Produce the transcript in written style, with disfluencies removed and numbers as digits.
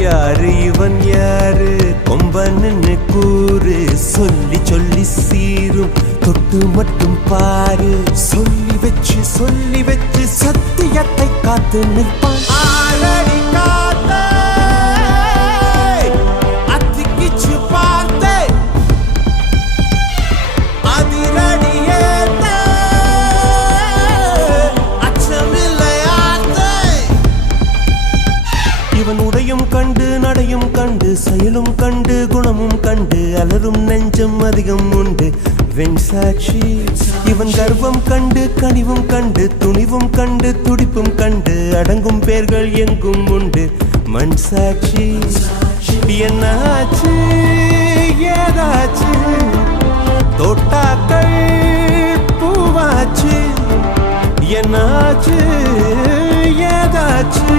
யாரு இவன் யாரு கொம்பன்னு கூறு சொல்லி சொல்லி சீரும் தொட்டு மட்டும் பாரு சொல்லி வச்சு சத்தியத்தை காத்து நிற்பான் ஆளடி காத்தே அத்திக்கிச்சு பார்த்தே அதிரடியேத்தே அச்சமில்லையாத்தே இவன் உடையும் கண்டு நடையும் கண்டு செயலும் கண்டு குணமும் கண்டு அலரும் நெஞ்சம் அதிகம் உண்டு வெண் சாட்சி இவன் கர்வம் கண்டு கனிவும் கண்டு துணிவும் கண்டு துடிப்பும் கண்டு அடங்கும் பேர்கள் எங்கும் உண்டு மண் சாட்சி என்னாச்சு ஏதாச்சு தோட்டாக்கள் பூவாச்சு என்னாச்சு ஏதாச்சு